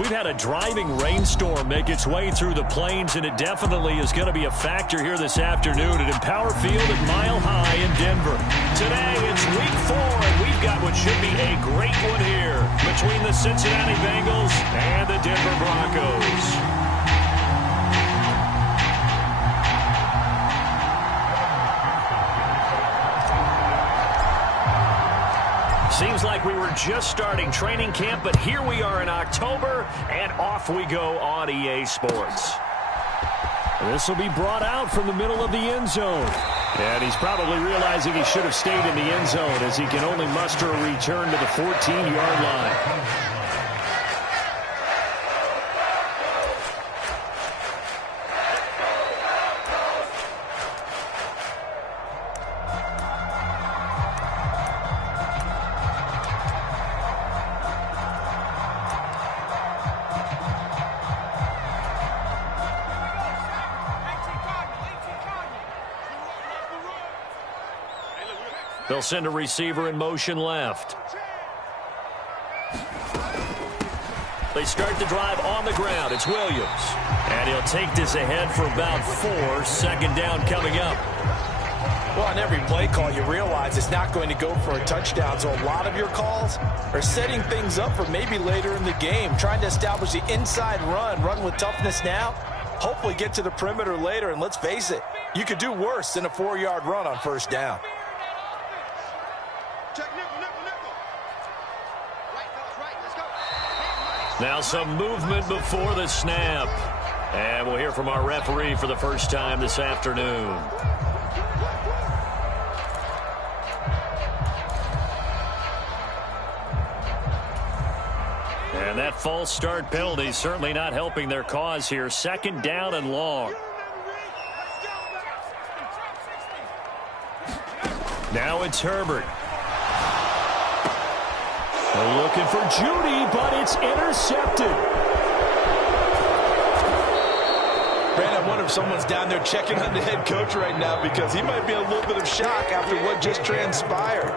we've had a driving rainstorm make its way through the plains, and it definitely is going to be a factor here this afternoon at Empower Field at Mile High in Denver. Today, it's Week 4, and we've got what should be a great one here between the Cincinnati Bengals and the Denver Broncos. Seems like we were just starting training camp, but here we are in October, and off we go on EA Sports. This will be brought out from the middle of the end zone. And he's probably realizing he should have stayed in the end zone as he can only muster a return to the 14-yard line. They'll send a receiver in motion left. They start the drive on the ground. It's Williams. And he'll take this ahead for about 4. Second down coming up. Well, on every play call, you realize it's not going to go for a touchdown. So a lot of your calls are setting things up for maybe later in the game, trying to establish the inside run with toughness now, hopefully get to the perimeter later. And let's face it, you could do worse than a 4-yard run on first down. Now some movement before the snap. And we'll hear from our referee for the first time this afternoon. And that false start penalty certainly not helping their cause here. Second down and long. Now it's Herbert. They're looking for Judy, but it's intercepted. Brandon, I wonder if someone's down there checking on the head coach right now because he might be in a little bit of shock after what just transpired.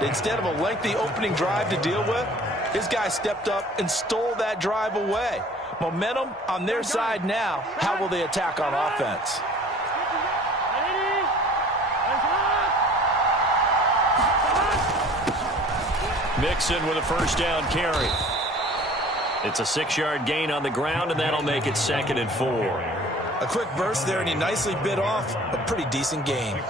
Instead of a lengthy opening drive to deal with, his guy stepped up and stole that drive away. Momentum on their side now. How will they attack on offense? Mixon with a first down carry. It's a 6-yard gain on the ground, and that'll make it 2nd and 4. A quick burst there, and he nicely bit off a pretty decent gain.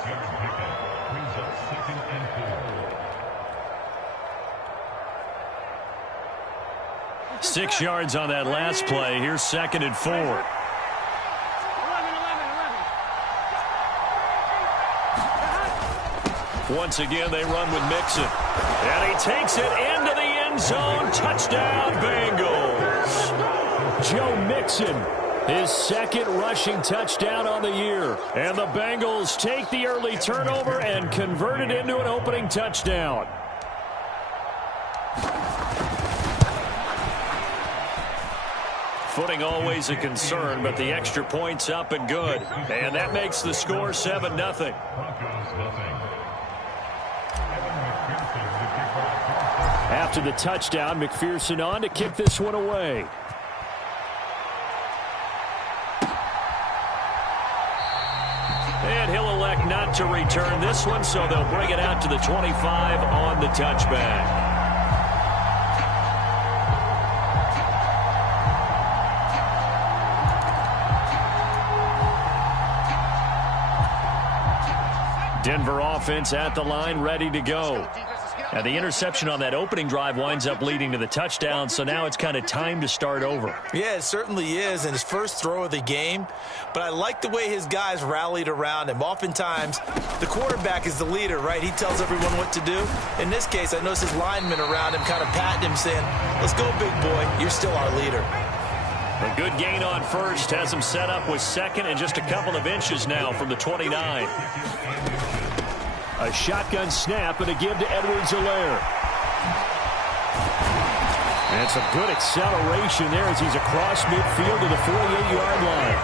Six yards on that last play. Here's 2nd and 4. Once again, they run with Mixon. And he takes it into the end zone. Touchdown, Bengals. Joe Mixon, his 2nd rushing touchdown on the year. And the Bengals take the early turnover and convert it into an opening touchdown. Footing always a concern, but the extra point's up and good. And that makes the score 7-0. After the touchdown, McPherson on to kick this one away. And he'll elect not to return this one, so they'll bring it out to the 25 on the touchback. Denver offense at the line, ready to go. Now, the interception on that opening drive winds up leading to the touchdown, so now it's kind of time to start over. Yeah, it certainly is, and his first throw of the game. But I like the way his guys rallied around him. Oftentimes, the quarterback is the leader, right? He tells everyone what to do. In this case, I noticed his linemen around him kind of patting him, saying, let's go, big boy. You're still our leader. A good gain on first has him set up with 2nd and just a couple of inches now from the 29. A shotgun snap and a give to Edwards-Helaire. And some good acceleration there as he's across midfield to the 48-yard line.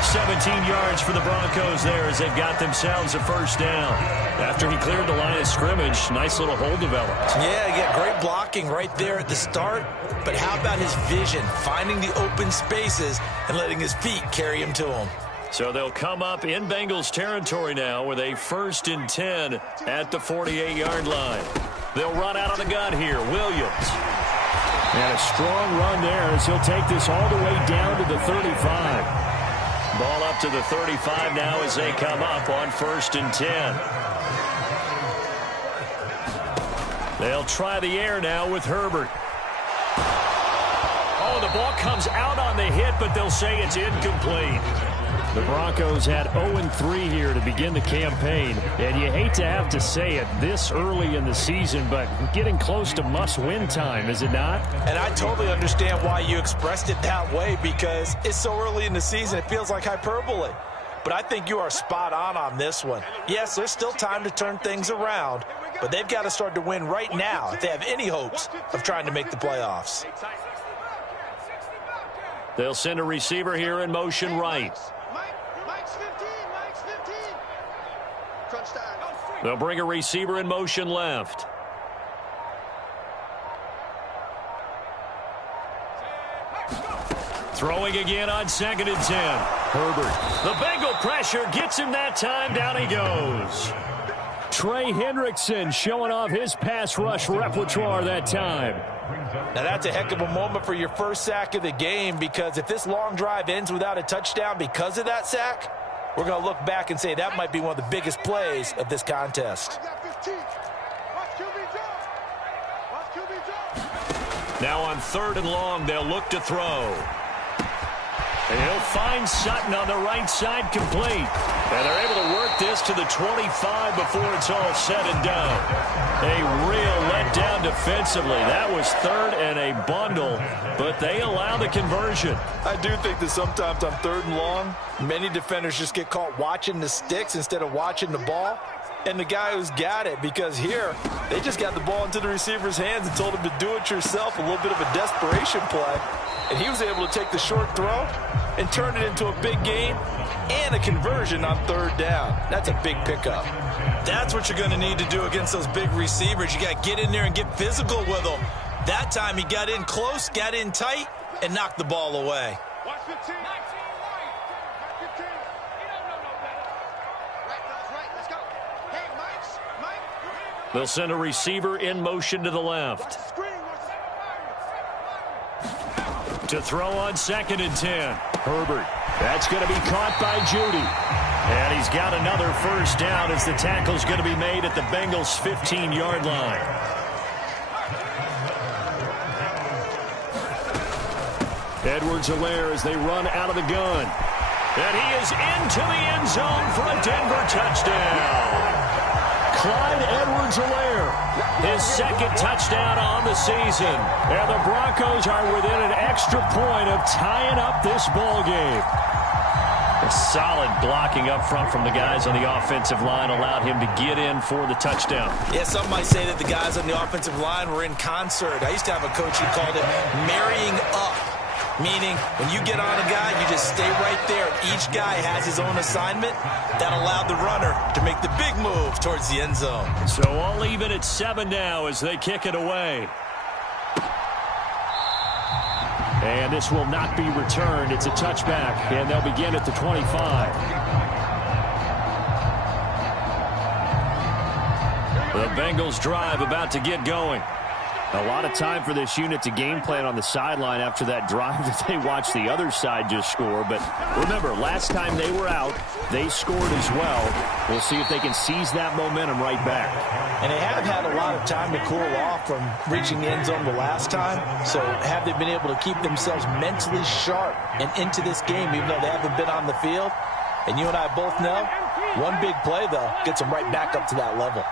17 yards for the Broncos there as they've got themselves a first down. After he cleared the line of scrimmage, nice little hole developed. Yeah, he got great blocking right there at the start. But how about his vision, finding the open spaces and letting his feet carry him to him? So they'll come up in Bengals territory now with a 1st and 10 at the 48-yard line. They'll run out of the gun here. Williams. And a strong run there as he'll take this all the way down to the 35. Ball up to the 35 now as they come up on 1st and 10. They'll try the air now with Herbert. Oh, the ball comes out on the hit, but they'll say it's incomplete. The Broncos had 0-3 here to begin the campaign, and you hate to have to say it this early in the season, but getting close to must-win time, is it not? And I totally understand why you expressed it that way, because it's so early in the season, it feels like hyperbole. But I think you are spot on this one. Yes, there's still time to turn things around, but they've got to start to win right now if they have any hopes of trying to make the playoffs. They'll send a receiver here in motion right. They'll bring a receiver in motion left. Throwing again on 2nd and 10. Herbert. The Bengal pressure gets him that time. Down he goes. Trey Hendrickson showing off his pass rush repertoire that time. Now that's a heck of a moment for your first sack of the game, because if this long drive ends without a touchdown because of that sack, we're going to look back and say that might be one of the biggest plays of this contest. Now on 3rd and long, they'll look to throw. And he'll find Sutton on the right side, complete. And they're able to work this to the 25 before it's all said and done. A real letdown defensively. That was 3rd and a bundle, but they allow the conversion. I do think that sometimes on 3rd and long, many defenders just get caught watching the sticks instead of watching the ball. And the guy who's got it, because here, they just got the ball into the receiver's hands and told him to do it yourself, a little bit of a desperation play. And he was able to take the short throw and turn it into a big gain and a conversion on 3rd down. That's a big pickup. That's what you're going to need to do against those big receivers. You got to get in there and get physical with them. That time he got in close, got in tight, and knocked the ball away. They'll send a receiver in motion to the left. To throw on 2nd and 10. Herbert. That's going to be caught by Judy. And he's got another first down as the tackle's going to be made at the Bengals' 15-yard line. Edwards-Helaire as they run out of the gun. And he is into the end zone for a Denver touchdown. Clyde Edwards-Helaire, his 2nd touchdown on the season. And the Broncos are within an extra point of tying up this ball game. A solid blocking up front from the guys on the offensive line allowed him to get in for the touchdown. Yeah, some might say that the guys on the offensive line were in concert. I used to have a coach who called it marrying up. Meaning, when you get on a guy, you just stay right there. Each guy has his own assignment. That allowed the runner to make the big move towards the end zone. So all even at 7 now as they kick it away. And this will not be returned. It's a touchback, and they'll begin at the 25. The Bengals drive about to get going. A lot of time for this unit to game plan on the sideline after that drive that they watched the other side just score. But remember, last time they were out, they scored as well. We'll see if they can seize that momentum right back. And they have had a lot of time to cool off from reaching the end zone the last time. So have they been able to keep themselves mentally sharp and into this game, even though they haven't been on the field? And you and I both know, one big play, though, gets them right back up to that level.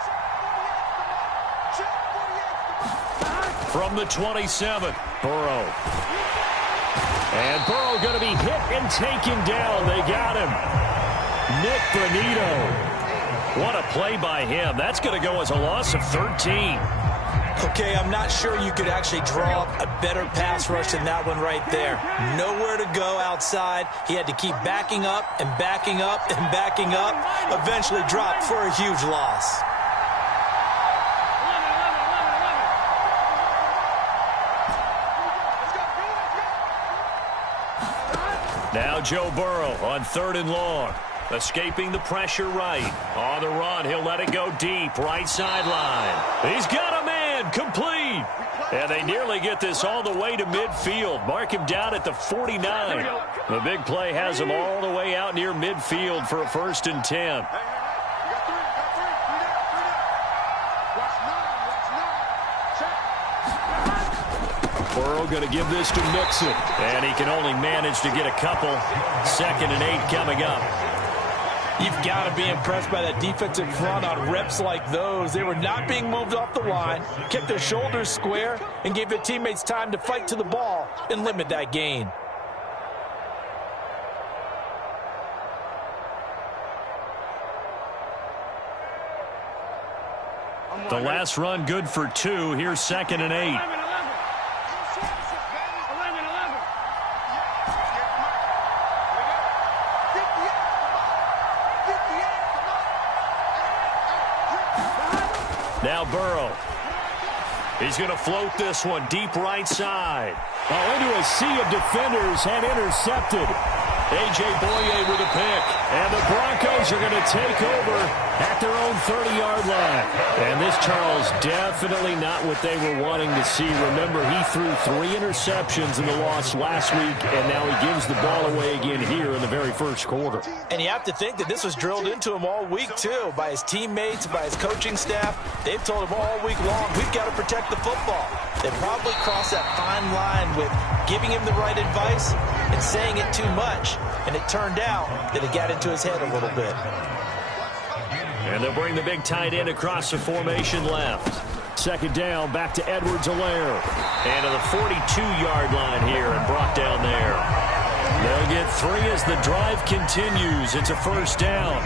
From the 27, Burrow. And Burrow going to be hit and taken down. They got him. Nick Bonito. What a play by him. That's going to go as a loss of 13. Okay, I'm not sure you could actually draw a better pass rush than that one right there. Nowhere to go outside. He had to keep backing up and backing up and backing up. Eventually dropped for a huge loss. Now Joe Burrow on 3rd and long. Escaping the pressure right. On the run, he'll let it go deep. Right sideline. He's got a man. Complete. And they nearly get this all the way to midfield. Mark him down at the 49. The big play has him all the way out near midfield for a 1st and 10. Burrow going to give this to Mixon. And he can only manage to get a couple. 2nd and 8 coming up. You've got to be impressed by that defensive front on reps like those. They were not being moved off the line, kept their shoulders square, and gave their teammates time to fight to the ball and limit that gain. The last run good for 2. Here's 2nd and 8. Now Burrow. He's going to float this one deep right side. Oh, into a sea of defenders and intercepted. A.J. Boye with a pick. And the Broncos are going to take over at their own 30-yard line. And this, Charles, definitely not what they were wanting to see. Remember, he threw 3 interceptions in the loss last week, and now he gives the ball away again here in the very first quarter. And you have to think that this was drilled into him all week, too, by his teammates, by his coaching staff. They've told him all week long, we've got to protect the football. They probably crossed that fine line with giving him the right advice and saying it too much. And it turned out that it got into his head a little bit. And they'll bring the big tight end across the formation left. 2nd down, back to Edwards-Helaire. And to the 42-yard line here and brought down there. They'll get 3 as the drive continues. It's a 1st down.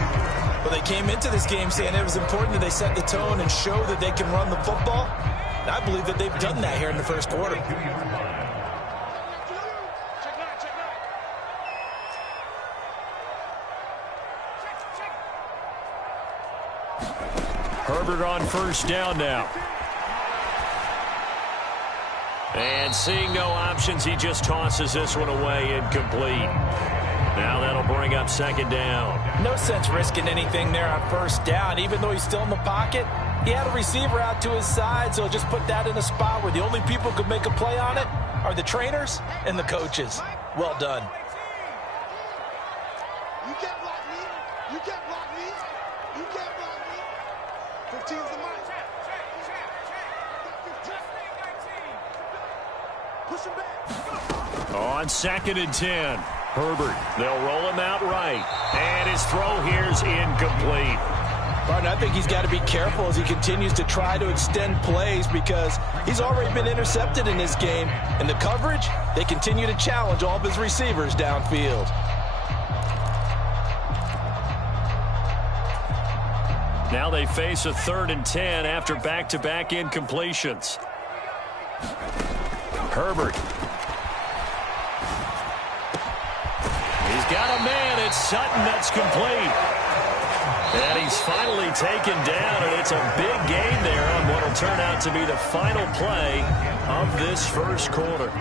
Well, they came into this game saying it was important that they set the tone and show that they can run the football. And I believe that they've done that here in the first quarter. Herbert on 1st down now. And seeing no options, he just tosses this one away incomplete. Now that'll bring up 2nd down. No sense risking anything there on 1st down. Even though he's still in the pocket, he had a receiver out to his side, so just put that in a spot where the only people who could make a play on it are the trainers and the coaches. Well done. You can't block me. You can't block me. You can't block me. 15's the mark. Push him back. On 2nd and 10. Herbert, they'll roll him out right. And his throw here's incomplete. Martin, I think he's got to be careful as he continues to try to extend plays because he's already been intercepted in this game. And the coverage, they continue to challenge all of his receivers downfield. Now they face a 3rd and 10 after back-to-back incompletions. Herbert. He's got a man. It's Sutton that's complete. And he's finally taken down, and it's a big gain there on what will turn out to be the final play of this first quarter.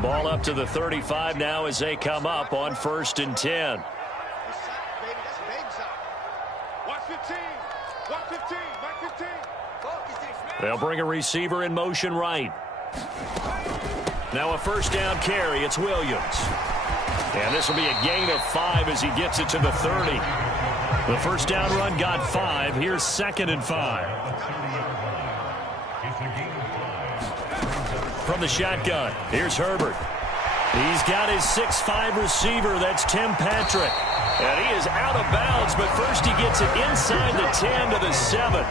Ball up to the 35 now as they come up on 1st and 10. They'll bring a receiver in motion right. Now a 1st down carry. It's Williams. And this will be a gain of 5 as he gets it to the 30. The 1st down run got 5. Here's 2nd and 5. From the shotgun, here's Herbert. He's got his 6'5 receiver. That's Tim Patrick. And he is out of bounds, but first he gets it inside the 10 to the 7.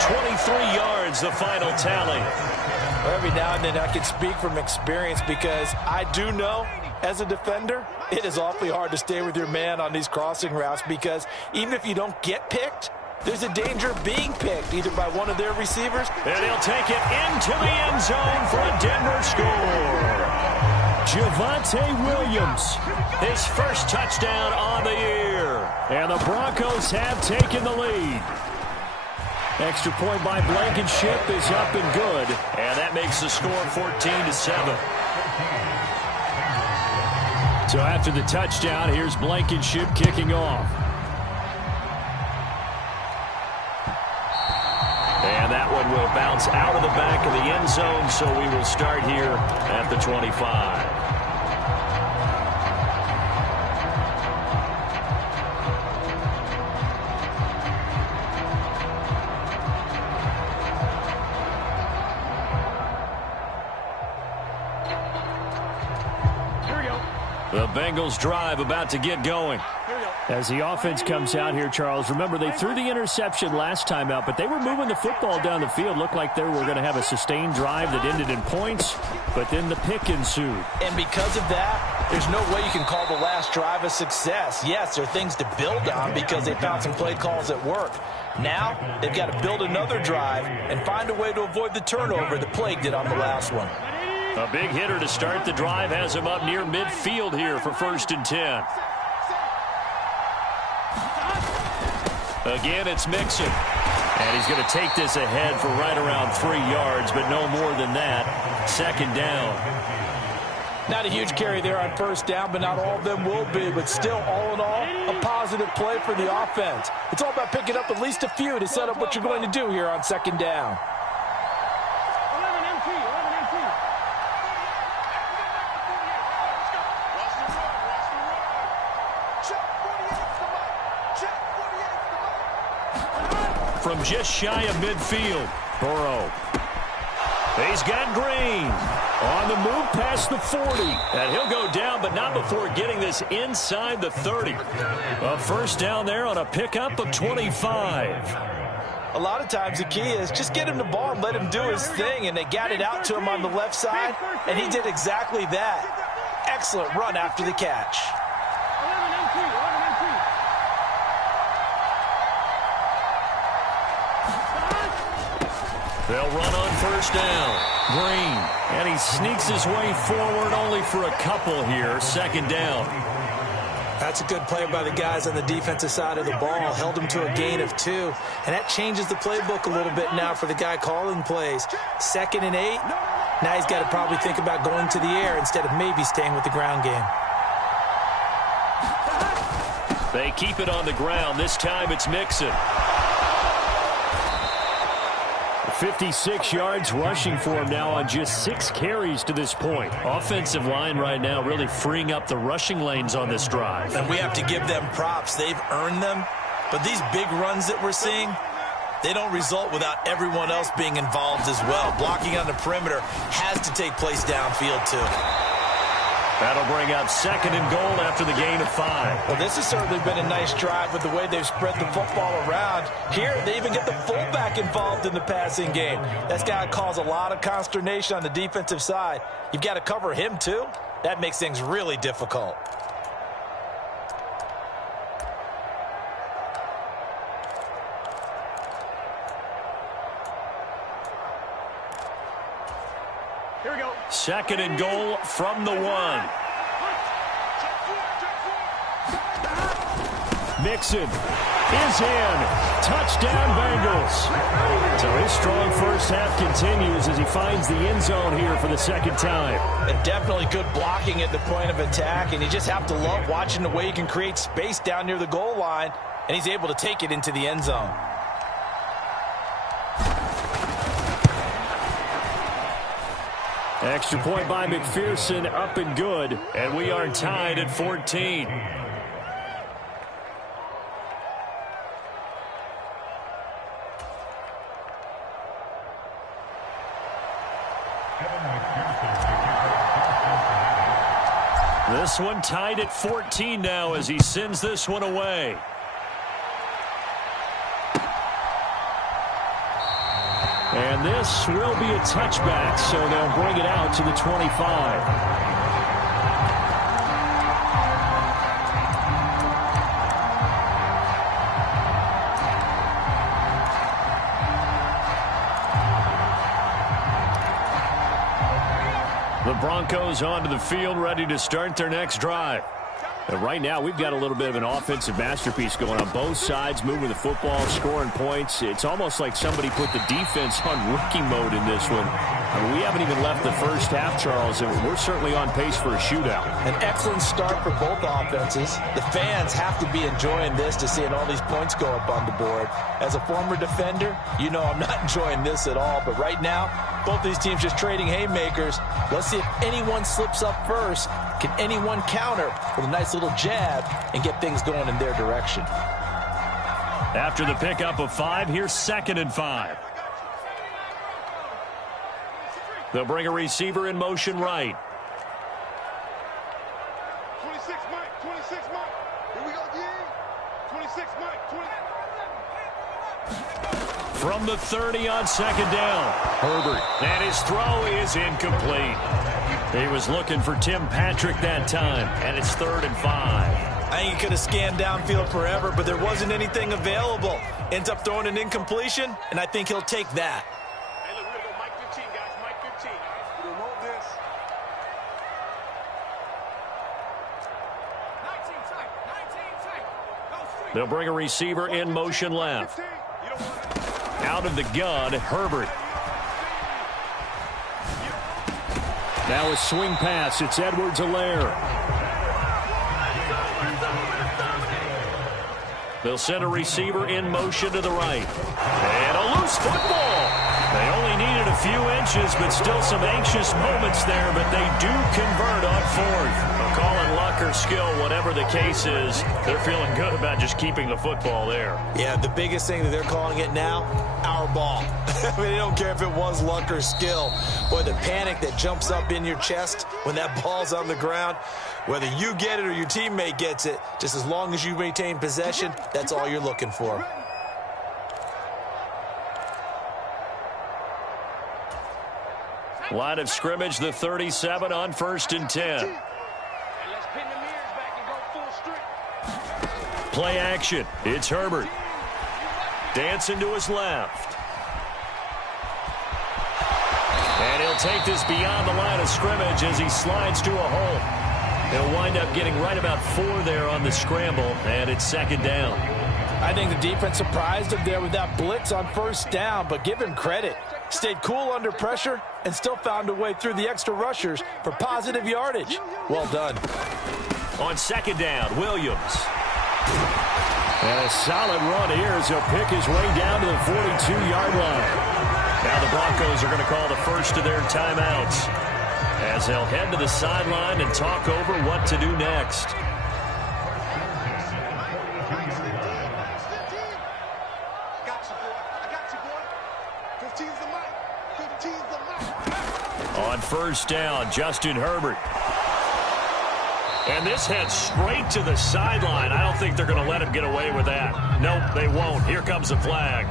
23 yards, the final tally. Every now and then I can speak from experience because I do know as a defender, it is awfully hard to stay with your man on these crossing routes because even if you don't get picked, there's a danger of being picked either by one of their receivers. And he'll take it into the end zone for a Denver score. Javonte Williams, his first touchdown on the year. And the Broncos have taken the lead. Extra point by Blankenship is up and good. And that makes the score 14-7. So after the touchdown, here's Blankenship kicking off. And that one will bounce out of the back of the end zone, so we will start here at the 25. The Bengals drive about to get going. As the offense comes out here, Charles, remember they threw the interception last time out, but they were moving the football down the field. Looked like they were going to have a sustained drive that ended in points, but then the pick ensued. And because of that, there's no way you can call the last drive a success. Yes, there are things to build on because they found some play calls that work. Now, they've got to build another drive and find a way to avoid the turnover that plagued it on the last one. A big hitter to start the drive has him up near midfield here for 1st and 10. Again, it's Mixon. And he's going to take this ahead for right around 3 yards, but no more than that. 2nd down. Not a huge carry there on 1st down, but not all of them will be. But still, all in all, a positive play for the offense. It's all about picking up at least a few to set up what you're going to do here on 2nd down. From just shy of midfield, Burrow. He's got Green on the move past the 40. And he'll go down, but not before getting this inside the 30. A 1st down there on a pickup of 25. A lot of times the key is just get him the ball and let him do his thing, and they got it out to him on the left side, and he did exactly that. Excellent run after the catch. They'll run on 1st down. Green. And he sneaks his way forward only for a couple here. 2nd down. That's a good play by the guys on the defensive side of the ball. Held him to a gain of 2. And that changes the playbook a little bit now for the guy calling plays. 2nd and 8. Now he's got to probably think about going to the air instead of maybe staying with the ground game. They keep it on the ground. This time it's Mixon. 56 yards rushing for him now on just 6 carries to this point. Offensive line right now really freeing up the rushing lanes on this drive. And we have to give them props. They've earned them. But these big runs that we're seeing, they don't result without everyone else being involved as well. Blocking on the perimeter has to take place downfield too. That'll bring up 2nd and goal after the gain of 5. Well, this has certainly been a nice drive with the way they've spread the football around. Here, they even get the fullback involved in the passing game. That's got to cause a lot of consternation on the defensive side. You've got to cover him, too. That makes things really difficult. Here we go. 2nd and goal from the 1. Mixon is in. Touchdown, Bengals. So his strong first half continues as he finds the end zone here for the 2nd time. And definitely good blocking at the point of attack, and you just have to love watching the way he can create space down near the goal line, and he's able to take it into the end zone. Extra point by McPherson, up and good. And we are tied at 14. This one tied at 14 now as he sends this one away. And And this will be a touchback, so they'll bring it out to the 25. The Broncos onto the field, ready to start their next drive. And right now, we've got a little bit of an offensive masterpiece going on both sides, moving the football, scoring points. It's almost like somebody put the defense on rookie mode in this one. I mean, we haven't even left the first half, Charles, and we're certainly on pace for a shootout. An excellent start for both offenses. The fans have to be enjoying this to seeing all these points go up on the board. As a former defender, you know I'm not enjoying this at all. But right now, both these teams just trading haymakers. Let's see if anyone slips up first. Can anyone counter with a nice little jab and get things going in their direction? After the pickup of 5, here's 2nd and 5. They'll bring a receiver in motion right. 26 Mike, 26 Mike. Here we go, D. 26 Mike, 20. From the 30 on 2nd down. Herbert. And his throw is incomplete. He was looking for Tim Patrick that time, and it's 3rd and 5. I think he could have scanned downfield forever, but there wasn't anything available. Ends up throwing an incompletion, and I think he'll take that. Hey, look, we're going to go Mike 15, guys. Mike 15. We remote this. 19 tight. 19 tight. Go straight. They'll bring a receiver in motion left. Out of the gun, Herbert. Now a swing pass. It's Edwards-Helaire. They'll send a receiver in motion to the right. And a loose football. They only needed a few inches, but still some anxious moments there, but they do convert on 4th. Call it luck or skill, whatever the case is, they're feeling good about just keeping the football there. Yeah, the biggest thing that they're calling it now, our ball. I mean, they don't care if it was luck or skill. Boy, the panic that jumps up in your chest when that ball's on the ground, whether you get it or your teammate gets it, just as long as you maintain possession, that's all you're looking for. Line of scrimmage, the 37 on 1st and 10. Play action. It's Herbert. Dancing to his left. And he'll take this beyond the line of scrimmage as he slides to a hole. He'll wind up getting right about 4 there on the scramble, and it's 2nd down. I think the defense surprised him there with that blitz on 1st down, but give him credit. Stayed cool under pressure and still found a way through the extra rushers for positive yardage. Well done. On 2nd down, Williams. And a solid run here as he'll pick his way down to the 42-yard line. Now the Broncos are going to call the first of their timeouts as they'll head to the sideline and talk over what to do next. On 1st down, Justin Herbert. And this heads straight to the sideline. I don't think they're going to let him get away with that. Nope, they won't. Here comes a flag.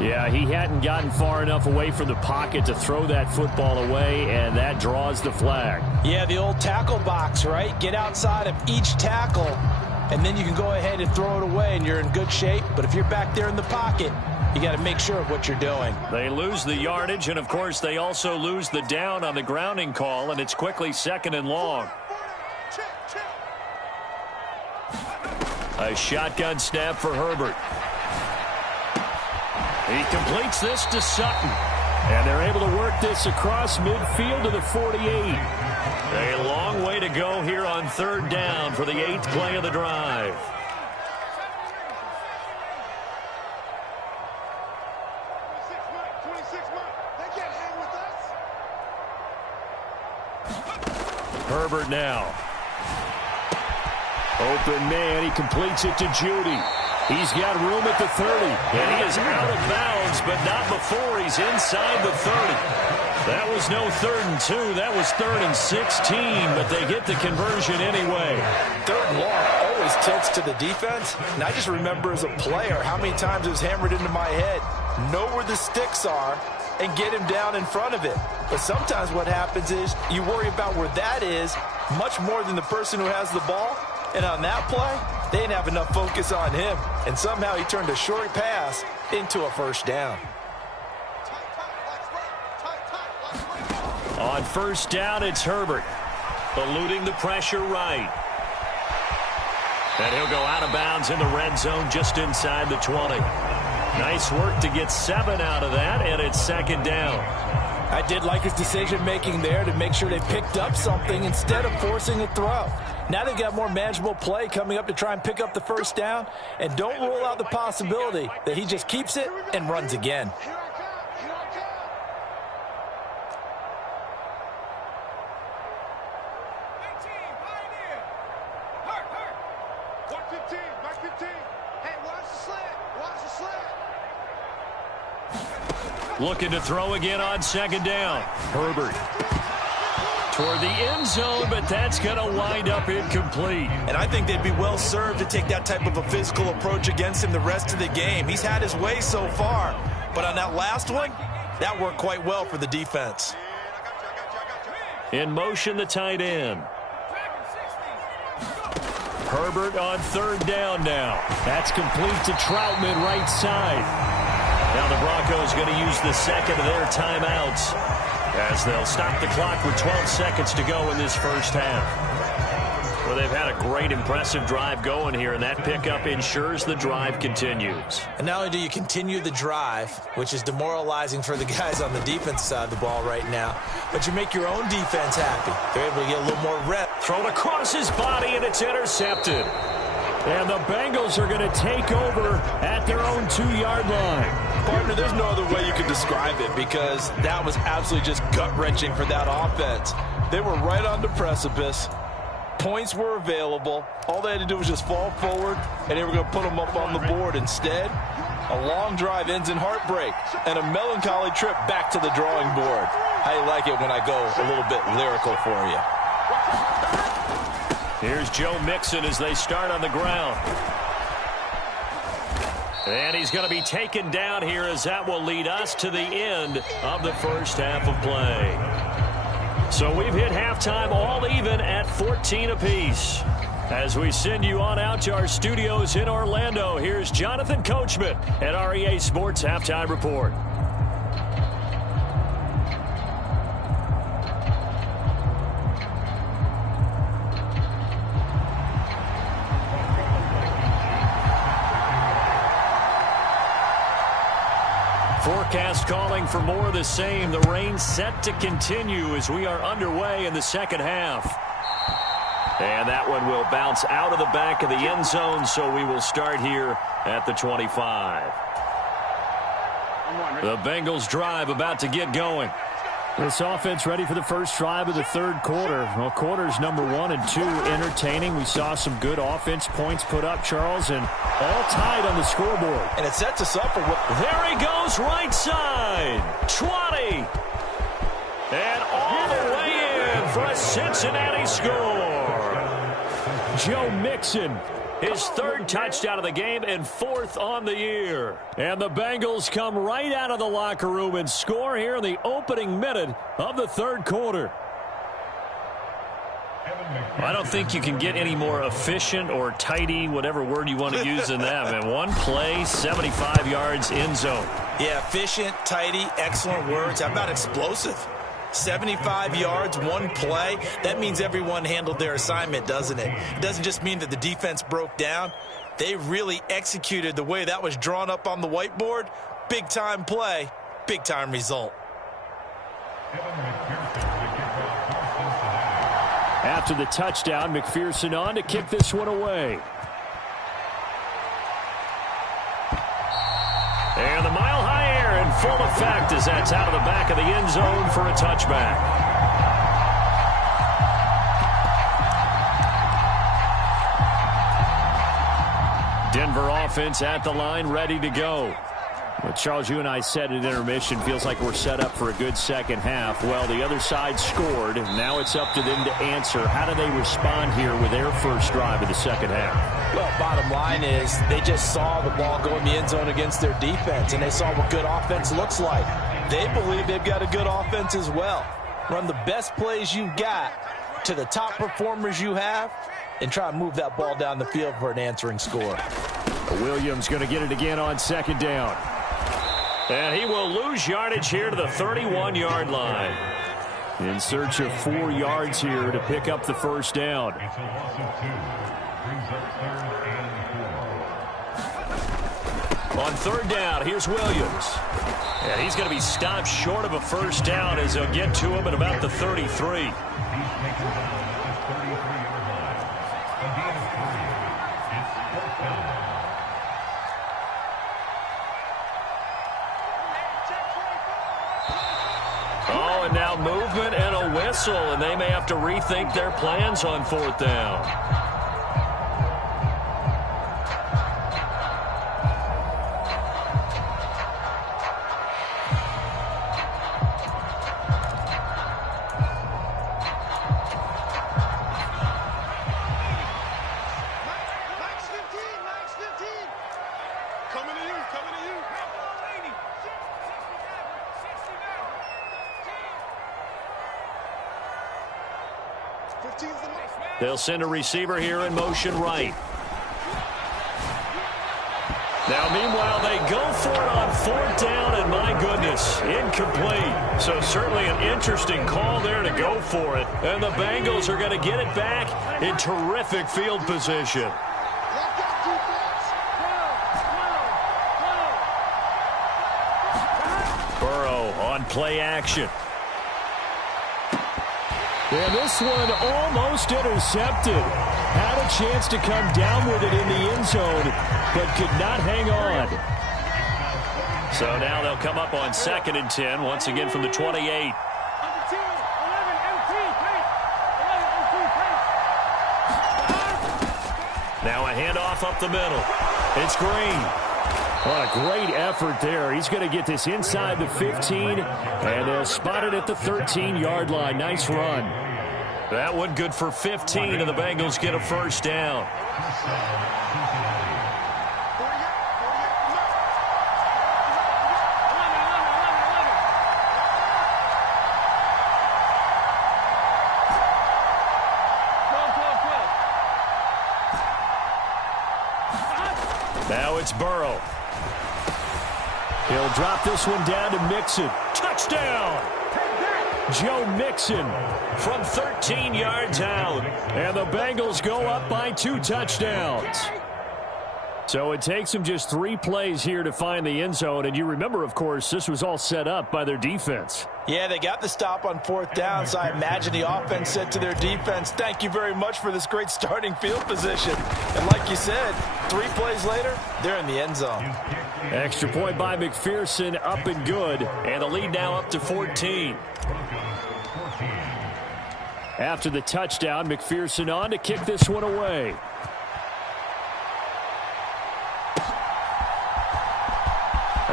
Yeah, he hadn't gotten far enough away from the pocket to throw that football away, and that draws the flag. Yeah, the old tackle box, right? Get outside of each tackle, and then you can go ahead and throw it away, and you're in good shape. But if you're back there in the pocket, you got to make sure of what you're doing. They lose the yardage, and, of course, they also lose the down on the grounding call, and it's quickly 2nd and long. A shotgun snap for Herbert. He completes this to Sutton. And they're able to work this across midfield to the 48. A long way to go here on 3rd down for the 8th play of the drive. Herbert now. Open man, he completes it to Judy. He's got room at the 30. And he is out of bounds, but not before he's inside the 30. That was no 3rd and 2. That was 3rd and 16, but they get the conversion anyway. 3rd and long always tilts to the defense. And I just remember as a player how many times it was hammered into my head. Know where the sticks are and get him down in front of it. But sometimes what happens is you worry about where that is much more than the person who has the ball. And on that play, they didn't have enough focus on him. And somehow he turned a short pass into a first down. On first down, it's Herbert. Eluding the pressure right. And he'll go out of bounds in the red zone just inside the 20. Nice work to get 7 out of that, and it's second down. I did like his decision-making there to make sure they picked up something instead of forcing a throw. Now they've got more manageable play coming up to try and pick up the first down, and don't rule out the possibility that he just keeps it and runs again. Looking to throw again on second down. Herbert toward the end zone, but that's going to wind up incomplete. And I think they'd be well served to take that type of a physical approach against him the rest of the game. He's had his way so far, but on that last one, that worked quite well for the defense. In motion, the tight end. Herbert on third down now. That's complete to Troutman right side. Now the Broncos going to use the second of their timeouts as they'll stop the clock with 12 seconds to go in this first half. Well, they've had a great, impressive drive going here, and that pickup ensures the drive continues. And not only do you continue the drive, which is demoralizing for the guys on the defense side of the ball right now, but you make your own defense happy. They're able to get a little more rep. Thrown across his body, and it's intercepted. And the Bengals are going to take over at their own 2-yard line. Partner, there's no other way you could describe it because that was absolutely just gut-wrenching for that offense. They were right on the precipice. Points were available. All they had to do was just fall forward, and they were going to put them up on the board. Instead, a long drive ends in heartbreak and a melancholy trip back to the drawing board. How you like it when I go a little bit lyrical for you? Here's Joe Mixon as they start on the ground. And he's going to be taken down here as that will lead us to the end of the first half of play. So we've hit halftime all even at 14 apiece. As we send you on out to our studios in Orlando, here's Jonathan Coachman at REA Sports Halftime Report. Forecast calling for more of the same. The rain set to continue as we are underway in the second half. And that one will bounce out of the back of the end zone, so we will start here at the 25. The Bengals drive about to get going. This offense ready for the first drive of the third quarter. Well, quarters number 1 and 2 entertaining. We saw some good offense points put up, Charles, and all tied on the scoreboard. And it sets us up for what... There he goes, right side. 20. And all the way in for a Cincinnati score. Joe Mixon, his third touchdown of the game and 4th on the year. And the Bengals come right out of the locker room and score here in the opening minute of the third quarter. I don't think you can get any more efficient or tidy, whatever word you want to use in that. Man, one play, 75 yards in zone. Yeah, efficient, tidy, excellent words. How about explosive? 75 yards, one play. That means everyone handled their assignment, doesn't it? It doesn't just mean that the defense broke down. They really executed the way that was drawn up on the whiteboard. Big-time play, big-time result. After the touchdown, McPherson on to kick this one away. And the mile-high air in full effect as that's out of the back of the end zone for a touchback. Denver offense at the line, ready to go. Well, Charles, you and I said at intermission, feels like we're set up for a good second half. Well, the other side scored. Now it's up to them to answer. How do they respond here with their first drive of the second half? Well, bottom line is they just saw the ball go in the end zone against their defense, and they saw what good offense looks like. They believe they've got a good offense as well. Run the best plays you've got to the top performers you have and try and move that ball down the field for an answering score. Williams going to get it again on second down. And he will lose yardage here to the 31-yard line. In search of 4 yards here to pick up the first down. On third down, here's Williams. And he's going to be stopped short of a first down as they'll get to him at about the 33. Oh, and now movement and a whistle, and they may have to rethink their plans on fourth down. They'll send a receiver here in motion right. Now, meanwhile, they go for it on fourth down, and my goodness, incomplete. So certainly an interesting call there to go for it. And the Bengals are going to get it back in terrific field position. Burrow on play action. And this one almost intercepted. Had a chance to come down with it in the end zone, but could not hang on. So now they'll come up on 2nd and 10, once again from the 28. Now a handoff up the middle. It's Green. What a great effort there. He's going to get this inside the 15, and they'll spot it at the 13-yard line. Nice run. That one good for 15, and the Bengals get a first down. Now it's Burrow. He'll drop this one down to Mixon. Touchdown! Joe Mixon from 13 yards out. And the Bengals go up by 2 touchdowns. So it takes them just 3 plays here to find the end zone. And you remember, of course, this was all set up by their defense. Yeah, they got the stop on fourth down, so I imagine the offense said to their defense, thank you very much for this great starting field position. And like you said, 3 plays later, they're in the end zone. Extra point by McPherson, up and good. And the lead now up to 14. After the touchdown, McPherson on to kick this one away.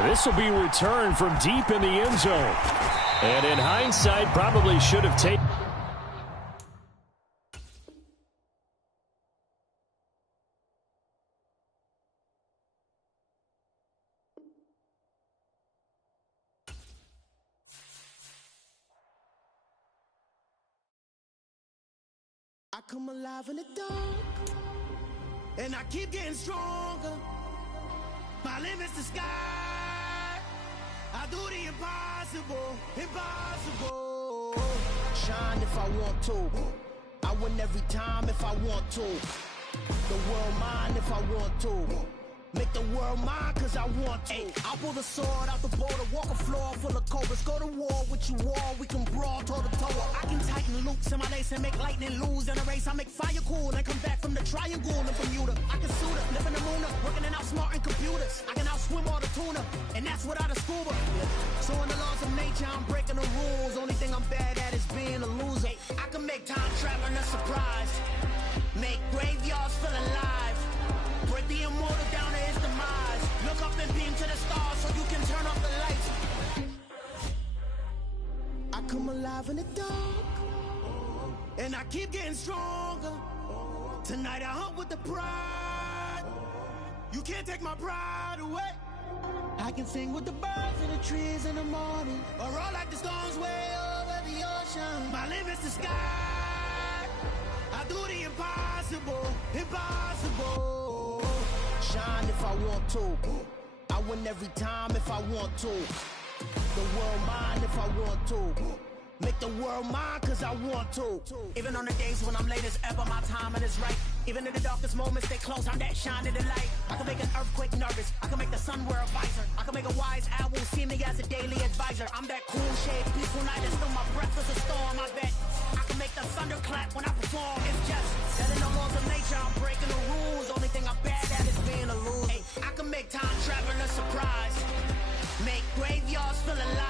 This will be returned from deep in the end zone. And in hindsight, probably should have taken. I come alive in the dark, and I keep getting stronger. My limit's the sky. I do the impossible, impossible. Shine if I want to. I win every time if I want to. The world mine if I want to. Make the world mine cause I want to. Ay, I'll pull the sword out the border, walk a floor full of cobras. Go to war with you all, we can brawl toe to toe. I can tighten loops in my lace and make lightning lose in a race. I make fire cool and come back from the triangle in Bermuda. I can suit up, live in the moon up, working and outsmarting computers. I can outswim all the tuna, and that's without a scuba. So in the laws of nature, I'm breaking the rules. Only thing I'm bad at is being a loser. I can make time traveling a surprise. Make graveyards feel alive. Break the immortal down to his demise. Look up and beam to the stars so you can turn off the lights. I come alive in the dark, and I keep getting stronger. Tonight I hunt with the pride. You can't take my pride away. I can sing with the birds and the trees in the morning, or roll like the storms way over the ocean. My limit's the sky. I do the impossible, impossible. Shine if I want to. I win every time if I want to. The world mine if I want to. Make the world mine cause I want to. Even on the days when I'm late as ever, my timing is right. Even in the darkest moments, stay close, I'm that shining the light. I can make an earthquake nervous, I can make the sun wear a visor. I can make a wise owl see me as a daily advisor. I'm that cool shade, peaceful night, and still my breath is a storm, I bet. I can make the thunder clap when I perform. It's just setting the laws of nature, I'm breaking the rules. Only thing I'm bad at is being a loser. Hey, I can make time travel a surprise. Make graveyards feel alive.